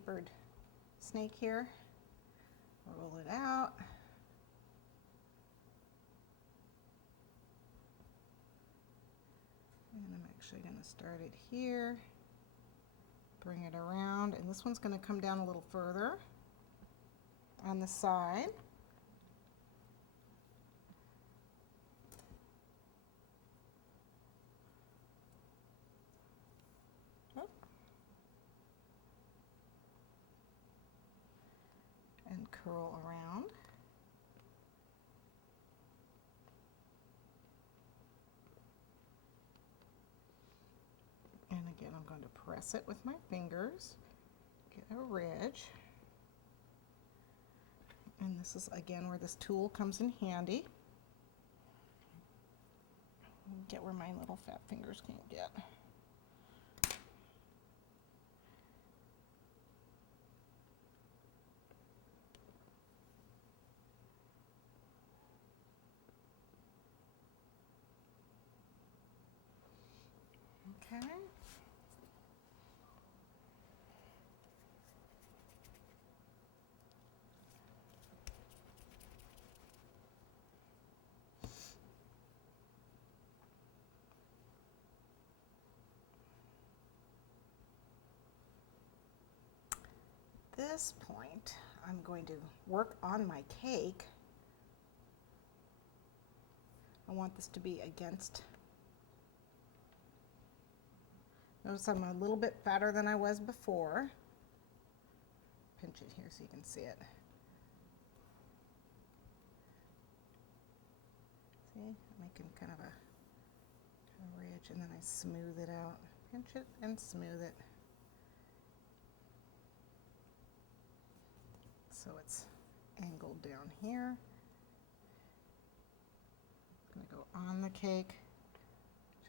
tapered snake here. Roll it out. And I'm actually going to start it here, bring it around, and this one's going to come down a little further on the side. And curl around. And again, I'm going to press it with my fingers, get a ridge. And this is again where this tool comes in handy. Get where my little fat fingers can't get. Okay. This point, I'm going to work on my cake. I want this to be against. Notice I'm a little bit fatter than I was before. Pinch it here so you can see it. See, I'm making kind of a ridge, and then I smooth it out. Pinch it and smooth it. So it's angled down here. I'm going to go on the cake,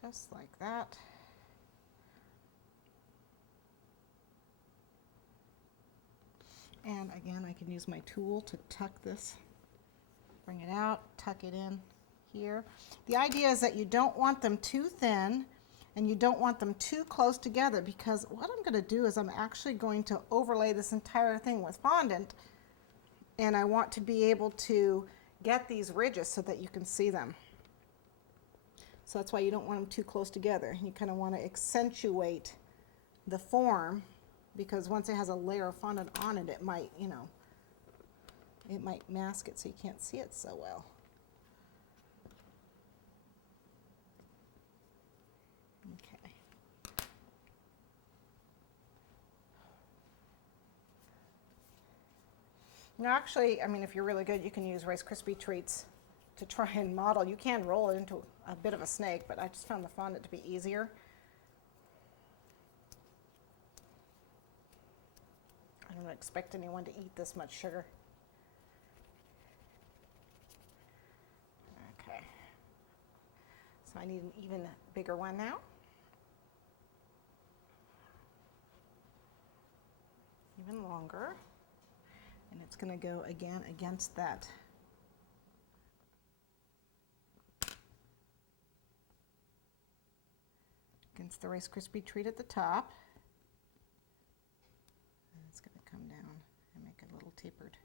just like that. And again, I can use my tool to tuck this, bring it out, tuck it in here. The idea is that you don't want them too thin and you don't want them too close together, because what I'm going to do is I'm actually going to overlay this entire thing with fondant, and I want to be able to get these ridges so that you can see them. So that's why you don't want them too close together. You kind of want to accentuate the form, because once it has a layer of fondant on it, it might, you know, it might mask it so you can't see it so well. Okay. Now actually, I mean, if you're really good, you can use Rice Krispies Treats to try and model. You can roll it into a bit of a snake, but I just found the fondant to be easier. I don't expect anyone to eat this much sugar. Okay. So I need an even bigger one now. Even longer. And it's going to go again against that. Against the Rice Krispie treat at the top. And it's going to come down and make it a little tapered.